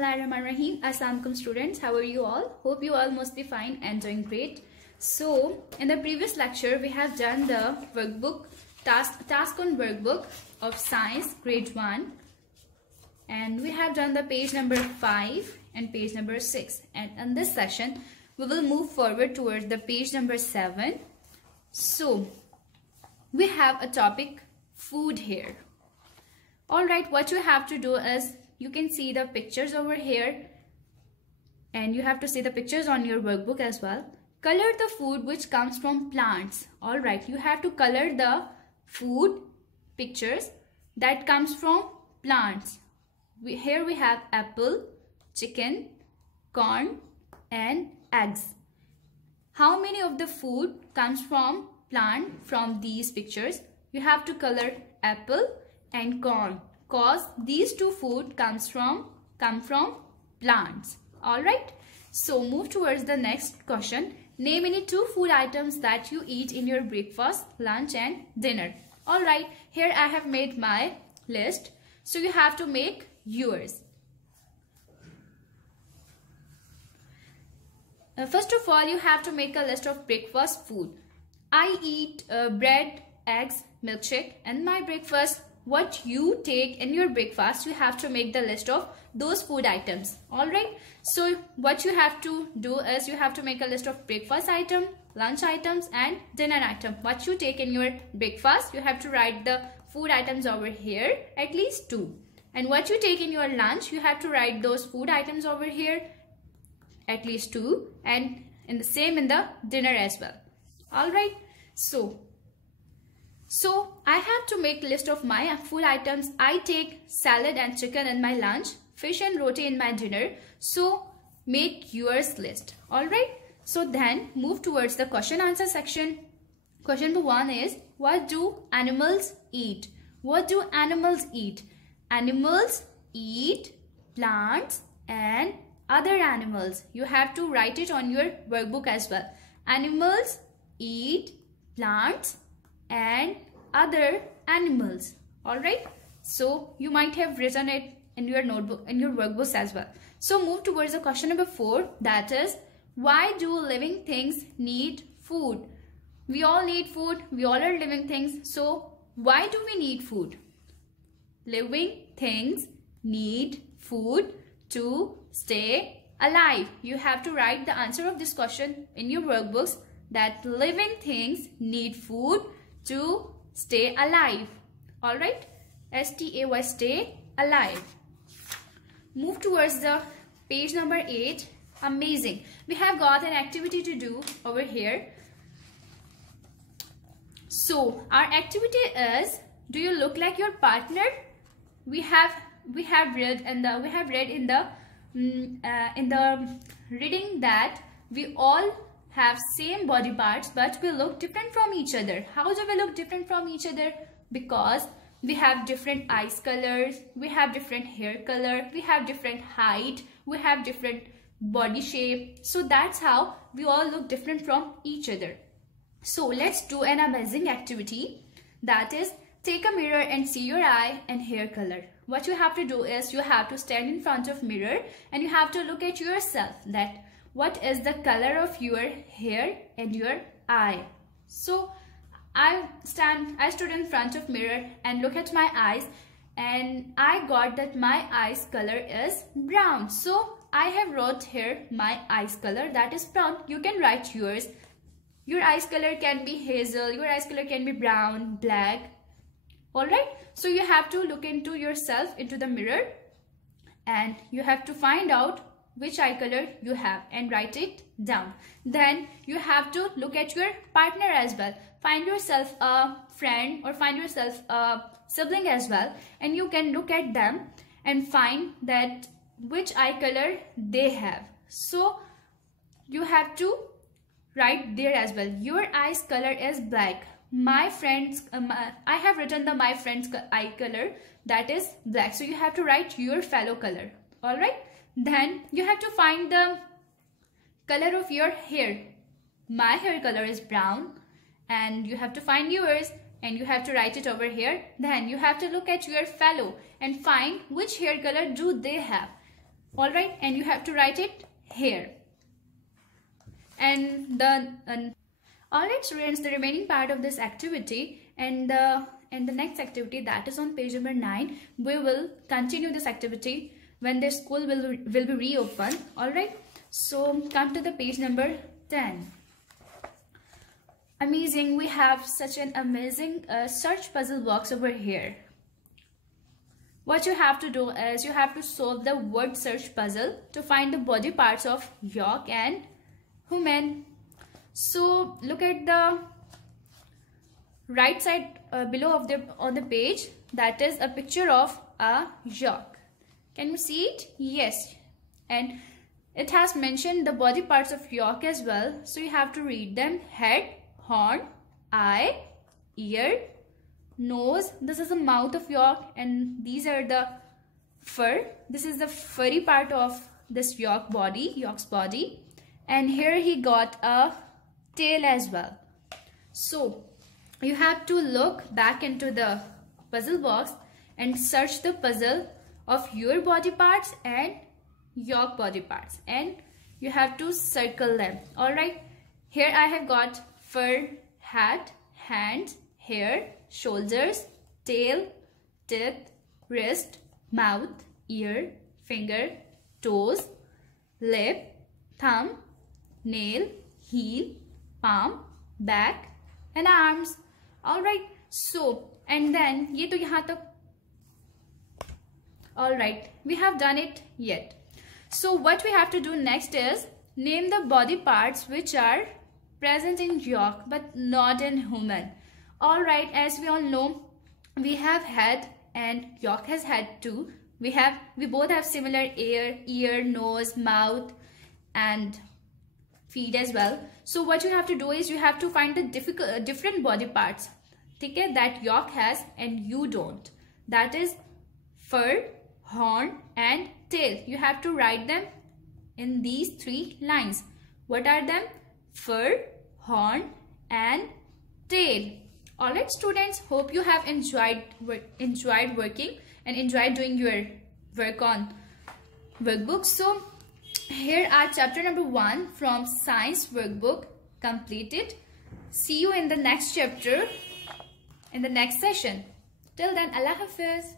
Bismillahirrahmanirrahim. Assalamu alaikum students. How are you all? Hope you all must be fine and doing great. So, in the previous lecture, we have done the workbook, task on workbook of science grade 1. And we have done the page number 5 and page number 6. And in this session, we will move forward towards the page number 7. So, we have a topic, food here. Alright, what you have to do is, you can see the pictures over here and you have to see the pictures on your workbook as well. Color the food which comes from plants. Alright, you have to color the food pictures that comes from plants. Here we have apple, chicken, corn and eggs. How many of the food comes from plant from these pictures? You have to color apple and corn, cause these two food come from plants. Alright, so move towards the next question. Name any two food items that you eat in your breakfast, lunch and dinner. Alright, here I have made my list, so you have to make yours. First of all, you have to make a list of breakfast food. I eat bread, eggs, milkshake and my breakfast. What you take in your breakfast, you have to make the list of those food items. Alright, so what you have to do is you have to make a list of breakfast item, lunch items and dinner item. What you take in your breakfast, you have to write the food items over here, at least 2. And what you take in your lunch, you have to write those food items over here, at least 2, and in the same in the dinner as well. Alright, so I have to make list of my food items. I take salad and chicken in my lunch, fish and roti in my dinner. So make yours list. Alright. So then move towards the question answer section. Question number 1 is, what do animals eat? What do animals eat? Animals eat plants and other animals. You have to write it on your workbook as well. Animals eat plants and other animals. Alright, so you might have written it in your notebook, in your workbooks as well. So move towards the question number 4, that is, why do living things need food? We all need food, we all are living things, so why do we need food? Living things need food to stay alive. You have to write the answer of this question in your workbooks, that living things need food to stay alive. Alright, S-T-A-Y, stay alive. Move towards the page number 8. Amazing. We have got an activity to do over here. So our activity is, do you look like your partner? We have read in the reading that we all have same body parts but we look different from each other. How do we look different from each other? Because we have different eyes colors, we have different hair color, we have different height, we have different body shape. So that's how we all look different from each other. So let's do an amazing activity, that is, take a mirror and see your eye and hair color. What you have to do is you have to stand in front of mirror and you have to look at yourself, that what is the color of your hair and your eye. So I stood in front of mirror and look at my eyes and I got that my eyes color is brown. So I have wrote here my eyes color, that is brown. You can write yours. Your eyes color can be hazel, your eyes color can be brown, black. Alright, so you have to look into yourself into the mirror and you have to find out which eye color you have and write it down. Then you have to look at your partner as well. Find yourself a friend or find yourself a sibling as well, and you can look at them and find that which eye color they have. So you have to write there as well. Your eyes color is black. My friend's I have written my friend's eye color, that is black. So you have to write your fellow color. Alright, then you have to find the color of your hair. My hair color is brown and you have to find yours and you have to write it over here. Then you have to look at your fellow and find which hair color do they have. All right, and you have to write it here. And the all right, students, the remaining part of this activity and the next activity, that is on page number 9. We will continue this activity when the school will be reopened. All right, so come to the page number 10. Amazing, we have such an amazing search puzzle box over here. What you have to do is you have to solve the word search puzzle to find the body parts of yak and human. So look at the right side below of on the page. That is a picture of a yak. Can you see it? Yes. And it has mentioned the body parts of yak as well. So you have to read them: head, horn, eye, ear, nose. This is the mouth of yak, and these are the fur. This is the furry part of this yak's body. And here he got a tail as well. So you have to look back into the puzzle box and search the puzzle of your body parts and yak body parts, and you have to circle them. All right, here I have got fur, hat, hands, hair, shoulders, tail, teeth, wrist, mouth, ear, finger, toes, lip, thumb, nail, heel, palm, back and arms. All right, so and then ye to yahan tak. All right, we have done it yet. So what we have to do next is name the body parts which are present in yak but not in human. All right, as we all know, we have head and yak has head too. We both have similar ear, nose, mouth and feet as well. So what you have to do is you have to find the different body parts, okay, that yak has and you don't. That is fur, horn and tail. You have to write them in these 3 lines. What are them? Fur, horn and tail. All right, students, hope you have enjoyed working and enjoyed doing your work on workbook. So here are chapter number 1 from science workbook completed. See you in the next chapter in the next session. Till then, Allah Hafiz.